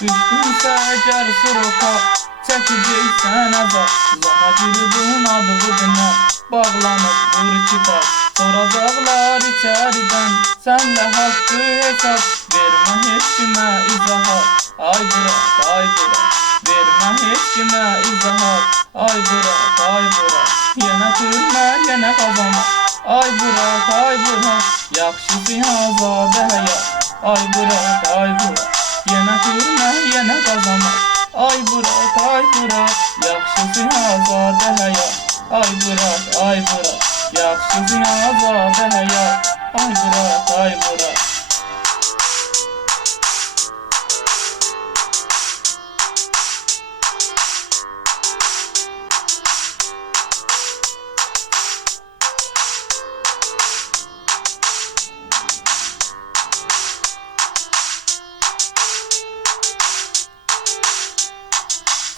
Düştünsə əgər sıroka, çəkəcəksən əzab. Zona girdin adığı dinə, bağlanıb vur kitab. Soracaqlar içəridən, sənlə haqqı hesab. Vermə heç kimə izahat, ay bırak, ay bırak. Vermə heç kimə izahat, ay bırak, ay bırak. Yenə türmə, yenə qazanma, ay bırak, ay bırak. Yaxşısı azadə həyat, ay bırak, ay bırak. Yenə türmə, yenə qazanma, ay bırak, ay bırak. Yaxşısı azadə həyat, ay bırak, ay bırak. Yaxşısı azadə həyat, ay bırak, ay bırak.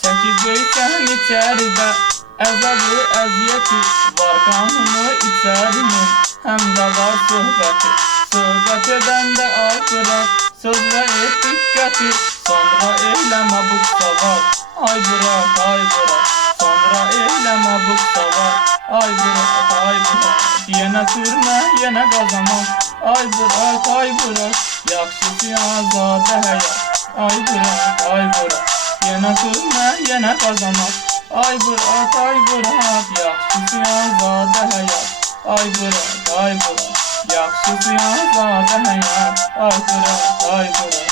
Çəkəcəksən içəridə əzabı, əziyyəti. Var qanunu içərinin, həm də var söhbəti. Söhbət edəndə ay bırak, söz və et diqqəti. Sonra eyləmə bu savar, ay bırak, ay bırak. Sonra eyləmə bu savar, ay bırak, ay bırak. Yenə türmə, yenə qazanmaq, ay bırak, ay bırak. Yaxşısı azadə həyat, ay bırak, ay bırak. Yenə türmə, yenə qazanmaq, ay bırak, ay bırak. Yaxşısı azadə həyat, ay bırak, ay bırak. Yaxşısı azadə həyat, ay bırak, ay bırak.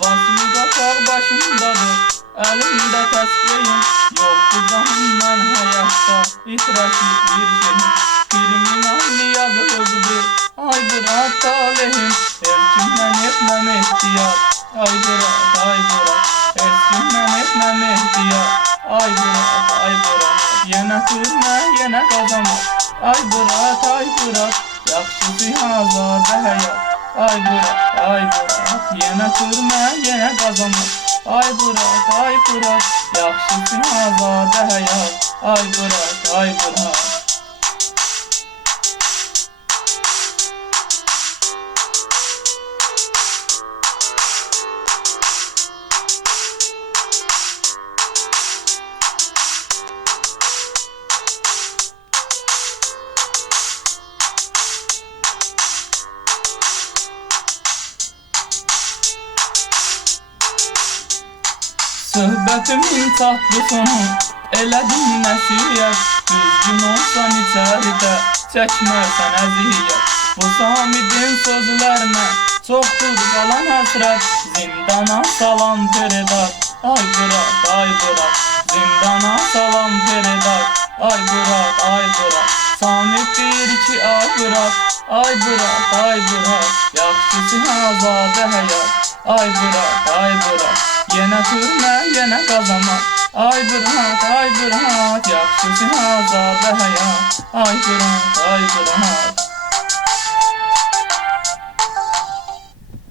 Vasımda sağ başımdadır, əlimdə təsbihim. Yoxdur canımdan həyatda itirəsi bir şeyim. Kriminalli yazılıbdır, ay bırak talihim. Elçimdən etməm ehtiyat, ay bırak, ay bırak. Elçimdən etməm ehtiyat, ay bırak, ay bırak. Yenə türmə, yenə qazanmaq, ay bırak, ay bırak. Yaxşısı azadə həyat, ay bırak, ay bırak. Yenə türmə, yenə qazanmaq, ay bırak, ay bırak. Yaxşısı azadə həyat, ay bırak, ay bırak. Söhbətimin tatlı sonu, elədim nəsiyyət. Düzgün olsan içəridə, çəkməsən əziyyət. Bu Samidin sözlərinə çoxdur qalan həsrət. Zindana salam Feridar, ay bırak, ay bırak. Zindana salam Feridar, ay bırak, ay bırak. Samid deyir ki ay bırak, ay bırak, ay bırak. Yaxşısı azadə həyat, ay bırak, ay bırak. Yenə türmə, yenə qazanmaq, ay bırak, ay bırak. Yaxşısı azadə həyat, ay bırak, ay bırak.